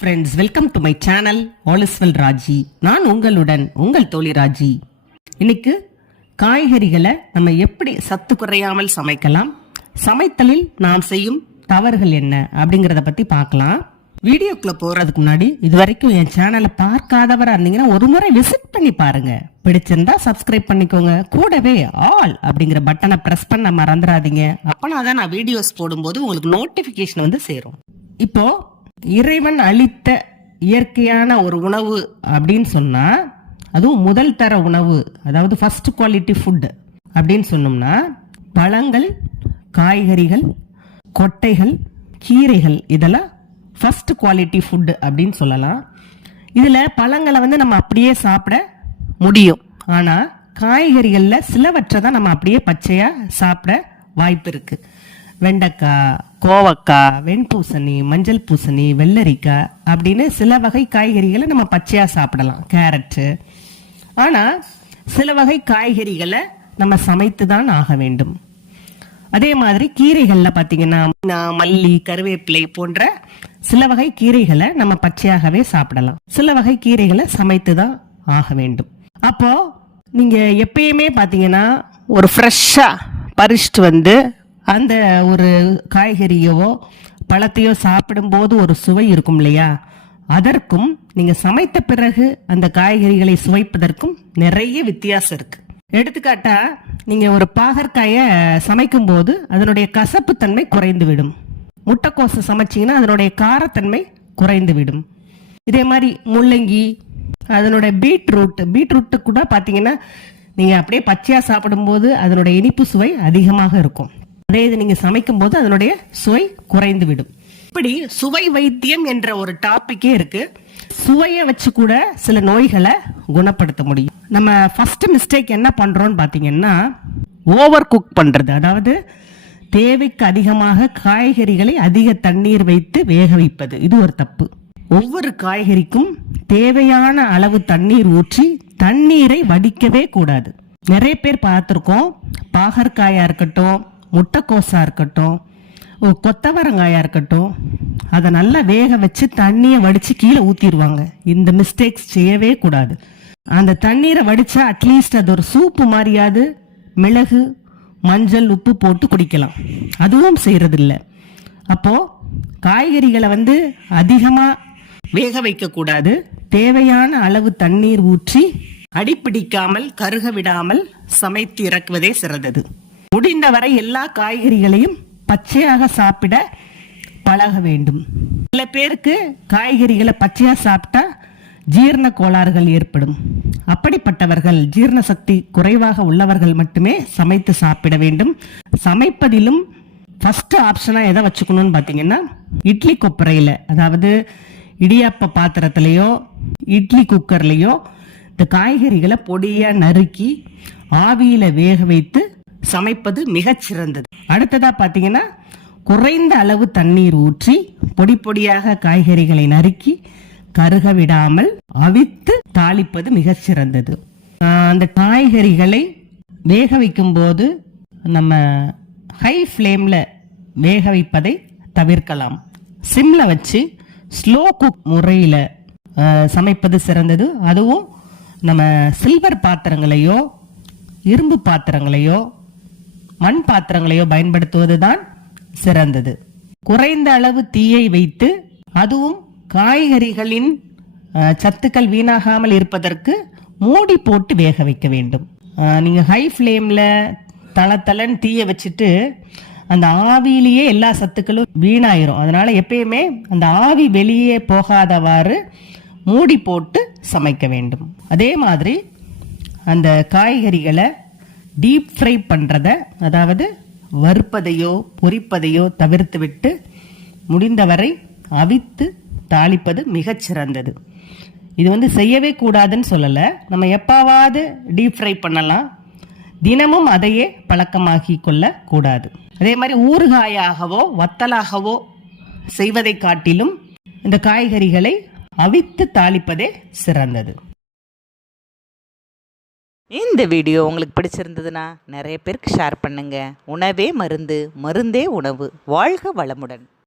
friends, welcome to my channel All is well Raji. நான் உங்களுடன் உங்கள் தோழி ராஜி. இன்னைக்கு காய்கறிகளை நம்ம எப்படி சத்து குறையாமல் சமைக்கலாம், சமைத்தலில் நாம் செய்யும் தவறுகள் என்ன அப்படிங்கறத பத்தி பார்க்கலாம். வீடியோக்குள்ள போறதுக்கு முன்னாடி இதுவரைக்கும் என் சேனலை பார்க்காதவரா இருந்தீங்கன்னா ஒரு முறை விசிட் பண்ணி பாருங்க. பிடிச்சிருந்தா சப்ஸ்கிரைப் பண்ணிக்கோங்க. கூடவே ஆல் அப்படிங்கிற பட்டனை பிரஸ் பண்ண மறந்துடாதீங்க. அப்பனாதான் நான் வீடியோஸ் போடும்போது உங்களுக்கு நோட்டிபிகேஷன் வந்து சேரும். இப்போ இறைவன் அளித்த இயற்கையான ஒரு உணவு அப்படின்னு சொன்னா, அதுவும் முதல் தர உணவு, அதாவது ஃபர்ஸ்ட் குவாலிட்டி ஃபுட் அப்படின்னு சொன்னோம்னா, பழங்கள், காய்கறிகள், கொட்டைகள், கீரைகள், இதெல்லாம் ஃபர்ஸ்ட் குவாலிட்டி ஃபுட் அப்படின்னு சொல்லலாம். இதுல பழங்களை வந்து நம்ம அப்படியே சாப்பிட முடியும், ஆனா காய்கறிகள்ல சிலவற்றை தான் நம்ம அப்படியே பச்சையா சாப்பிட வாய்ப்பு இருக்கு. வெண்டைக்காய், கோவக்காய், வெண்பூசணி, மஞ்சள் பூசணி, வெள்ளரிக்காய் அப்படின்னு சில வகை காய்கறிகளை நம்ம பச்சையா சாப்பிடலாம், கேரட்டு. ஆனா சில வகை காய்கறிகளை நம்ம சமைத்து தான் ஆக வேண்டும். அதே மாதிரி கீரைகள்ல பாத்தீங்கன்னா மல்லி, கருவேப்பிலை போன்ற சில வகை கீரைகளை நம்ம பச்சையாகவே சாப்பிடலாம். சில வகை கீரைகளை சமைத்து தான் ஆக வேண்டும். அப்போ நீங்க எப்பயுமே பாத்தீங்கன்னா ஒரு ஃப்ரெஷ்ஷா பறிச்சுட்டு வந்து அந்த ஒரு காய்கறியோ பழத்தையோ சாப்பிடும்போது ஒரு சுவை இருக்கும் இல்லையா, அதற்கும் நீங்க சமைத்த பிறகு அந்த காய்கறிகளை சுவைப்பதற்கும் நிறைய வித்தியாசம் இருக்கு. எடுத்துக்காட்டா, நீங்க ஒரு பாகற்காயை சமைக்கும் போது அதனுடைய கசப்பு தன்மை குறைந்து விடும். முட்டைக்கோசை சமைச்சீங்கன்னா அதனுடைய காரத்தன்மை குறைந்து விடும். இதே மாதிரி முள்ளங்கி, அதனுடைய பீட்ரூட்டு கூட பாத்தீங்கன்னா நீங்க அப்படியே பச்சையா சாப்பிடும்போது அதனுடைய இனிப்பு சுவை அதிகமாக இருக்கும். அதே இது நீங்க சமைக்கும் போது அதனுடைய சுவை குறைந்து விடும். இப்படி சுவை வைத்தியம் என்ற ஒரு டாபிக்கே இருக்கு. சுவையை வச்சு கூட சில நோய்களை குணப்படுத்த முடியும். நம்ம ஃபர்ஸ்ட் மிஸ்டேக் என்ன பண்றோம்னு பாத்தீங்கன்னா, ஓவர் குக் பண்றது. அதாவது தேவைக்கு அதிகமாக காய்கறிகளை அதிக தண்ணீர் வைத்து வேக வைப்பது, இது ஒரு தப்பு. ஒவ்வொரு காய்கறிக்கும் தேவையான அளவு தண்ணீர் ஊற்றி தண்ணீரை வடிக்கவே கூடாது. நிறைய பேர் பார்த்திருக்கோம், பாகற்காயா இருக்கட்டும், முட்டைக்கோசா இருக்கட்டும், கொத்தவரங்காயா இருக்கட்டும், அதை நல்லா வேக வச்சு தண்ணியை வடிச்சு கீழே ஊத்திடுவாங்க. இந்த மிஸ்டேக்ஸ் செய்யவே கூடாது. அந்த தண்ணீரை வடிச்சா அட்லீஸ்ட் அது ஒரு சூப்பு மாதிரியாவது மிளகு, மஞ்சள், உப்பு போட்டு குடிக்கலாம். அதுவும் செய்யறது இல்லை. அப்போ காய்கறிகளை வந்து அதிகமா வேக வைக்க கூடாது. தேவையான அளவு தண்ணீர் ஊற்றி அடிப்பிடிக்காமல் கருக விடாமல் சமைத்து இறக்குவதே சிறந்தது. முடிந்தவரை எல்லா காய்கறிகளையும் பச்சையாக சாப்பிட பழக வேண்டும். சில பேருக்கு காய்கறிகளை பச்சையா சாப்பிட்டா ஜீரண கோளாறுகள் ஏற்படும். அப்படிப்பட்டவர்கள், ஜீரண சக்தி குறைவாக உள்ளவர்கள் மட்டுமே சமைத்து சாப்பிட வேண்டும். சமைப்பதிலும் ஃபர்ஸ்ட் ஆப்ஷனா எதை வச்சுக்கணும்னு பாத்தீங்கன்னா, இட்லி கொப்பரையில, அதாவது இடியாப்ப பாத்திரத்திலேயோ இட்லி குக்கர்லயோ இந்த காய்கறிகளை பொடியா நறுக்கி ஆவியில வேக வைத்து சமைப்பது மிகச்சிறந்தது. அடுத்ததா பாத்தீங்கன்னா, குறைந்த அளவு தண்ணீர் ஊற்றி பொடி பொடியாக காய்கறிகளை நறுக்கி கருக விடாமல் அவித்து தாளிப்பது மிகச்சிறந்தது. அந்த காய்கறிகளை வேக வைக்கும் போது நம்ம ஹை ஃப்ளேம்ல வேக வைப்பதை தவிர்க்கலாம். சிம்ல வச்சு ஸ்லோ குக் முறையில சமைப்பது சிறந்தது. அதுவும் நம்ம சில்வர் பாத்திரங்களையோ இரும்பு பாத்திரங்களையோ மண் பாத்திரங்களையோ பயன்படுத்துவதுதான் சிறந்தது. குறைந்த அளவு தீயை வைத்து, அதுவும் காய்கறிகளின் சத்துக்கள் வீணாகாமல் இருப்பதற்கு மூடி போட்டு வேக வைக்க வேண்டும். நீங்க ஹை ஃப்ளேம்ல தளன்னு தீய வச்சுட்டு அந்த ஆவியிலேயே எல்லா சத்துக்களும் வீணாயிரும். அதனால எப்பயுமே அந்த ஆவி வெளியே போகாதவாறு மூடி போட்டு சமைக்க வேண்டும். அதே மாதிரி அந்த காய்கறிகளை டீப் ஃப்ரை பண்றத, அதாவது வறுப்பதையோ பொரிப்பதையோ தவிர்த்து விட்டு முடிந்தவரை அவித்து தாளிப்பது மிகச்சிறந்தது. இது வந்து செய்யவே கூடாதுன்னு சொல்லல, நம்ம எப்பாவது டீப் ஃப்ரை பண்ணலாம். தினமும் அதையே பழக்கமாக்கி கொள்ள கூடாது. அதே மாதிரி ஊறுகாயாகவோ வத்தலாகவோ செய்வதை காட்டிலும் இந்த காய்கறிகளை அவித்து தாளிப்பதே சிறந்தது. இந்த வீடியோ உங்களுக்கு பிடிச்சிருந்ததுன்னா நிறைய பேருக்கு ஷேர் பண்ணுங்க. உணவே மருந்து, மருந்தே உணவு. வாழ்க வளமுடன்.